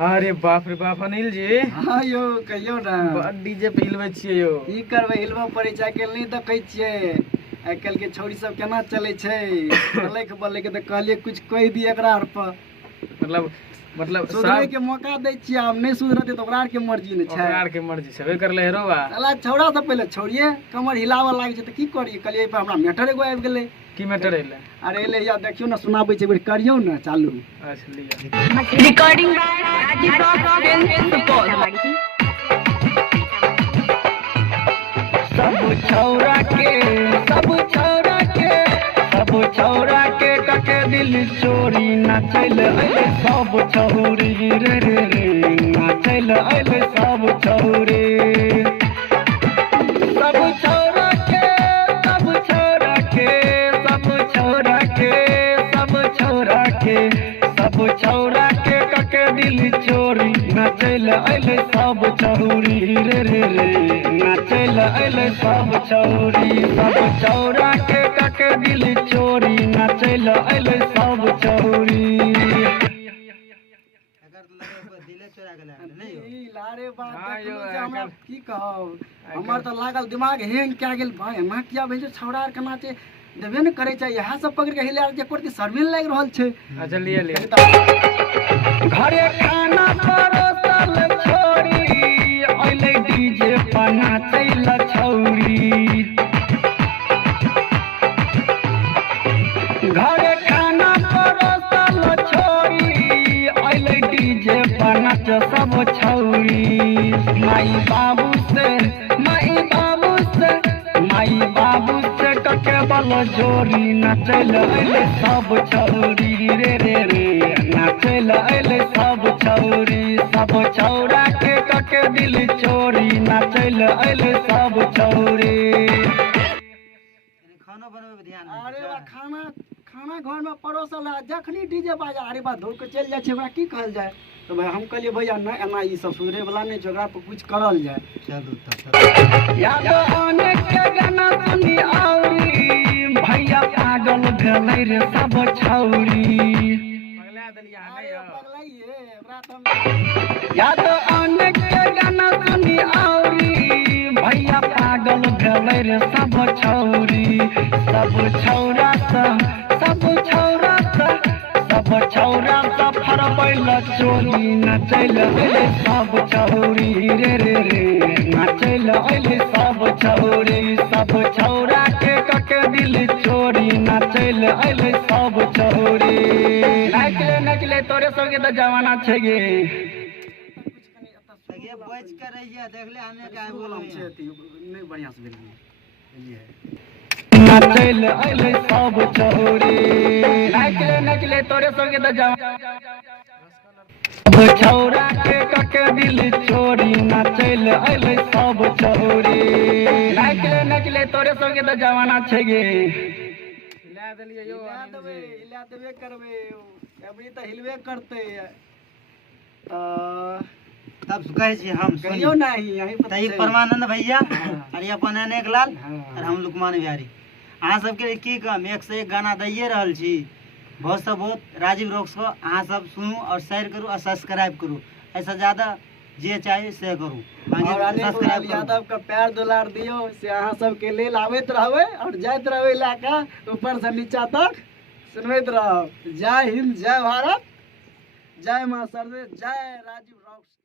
अरे बाप रे बाप अनिल जी। हाँ यो कहियो ना। डीजे पे हिलबै छियै यो। की करबै हिलबऽ पड़ै छै, आइकाल्हि नहीं देखै छियै आइकाल्हि के छौरी सब केना चलै छै। बलैक बलैक तऽ कहलिए कुछ कह दी एकरा आर पर। मतलब सुधरे के मौका दै छियै, आब नहीं सुधरते तो ओकरा आर के मर्जी न छै। ओकरा आर के मर्जी छेबे करले हेरो बा। साला छौड़ा सब पहले छोड़िए कमर हिलावऽ लागे छै त की करिए, कहलिए पर हमरा मैटर एगो आबि गेलै। की मैटर एले? अरे एले या देखियो ना, सुनाबै छै, एक बेर करियो ना चालू। अच्छा लिया। Recording by Rajeev rock film Supaul. सब छौरा के कके दिल चोरी नाचल अइले सब छौरी रे रे रे, नाचल अइले सब छौरी। सब छौरा के सब छौरा के सब छौरा के सब छौरा के सब छौरा के कके दिल चोरी नाचल अइले सब छौरी रे रे रे, नाचल अइले सब छौरी। सब छौरा के कके दिल चोरी नाचल अइले सब छौरी। की कहब, हमर तो लागल दिमाग हैंग कए गेल भाई। एना किया भेजो छौड़ा आर केना छै, देबे ने करे छै। इएह सब पकड़ के हिला जे कोर के शर्मिन लाग रहल छै। अच्छा लिया लिया। घरे खाना परोसल छोरी अइले डीजे पर नाचैला छौरी। घरे खाना परोसल छोरी अइले डीजे पर नाच सब छौरी। माई बाबू से कके बल जोरी नाचल अइले सब छौरी रे रे रे, नाचल अइले सब छौरी। सब छौरा के कके दिल चोरी नाचल अइले सब छौरी। खाना बनवे पे ध्यान। अरे बा खाना घर में परोसल है, जखनी डीजे बाजा अरे बा दौड़ के चल जाए छै, ओकरा की कहल जाए। तो भाई हम कहलिए भैया ना एना ई सब सुधरे वाला नहीं छै, ओकरा पर कुछ करल जाए। चलू या तो अनेक के गाना सुनी औरी भैया पागल भेलै रे सब छौरी। या तो अनेक के गाना सुनी औरी भैया पागल भेलै रे सब छौरी। सब छौरा फरबैल चोरी नाचल अइले सब छौरी रे रे रे, नाचल अइले सब छौरी। सब छौरा के कके दिल चोरी नाचल अइले सब छौरी। नचले तोरे सबके तो जमाना छै गे। ये बच कर रहिए देख ले हमें काय बोलम छै नहीं बढ़िया से बोलिए। नाचल अइले सब छौरी, नचले तोरे सबके तो जमाना। सब छौरा के कके दिल चोरी नाचल अइले सब छौरी। नचले तोरे सबके तो जमाना छै गे। हिला देलिए यो। हिला देबे करबे, अभी तो हिलबे करते। तब कहे छी हम कहियो नहीं यही तई परमानंद भैया और अपन अनेक लाल और हम लुकमान बिहारी। अहाँ सबके की कम 101 गाना दैये रहल छी। बहुत से बहुत राजीव रॉक्स को अहाँ सब सुनू और शेयर करू और सब्सक्राइब करू। ऐसा ज्यादा जे चाहिए से करू। सब्सक्राइब यादव का प्यार दुलार दियो से अहाँ सबके लेल आबैत रहबै और जाइत रहबै इलाका ऊपर से नीचा तक सुनबैत रहब। जय हिंद, जय भारत, जय मां सरदे, जय राजीव रॉक्स।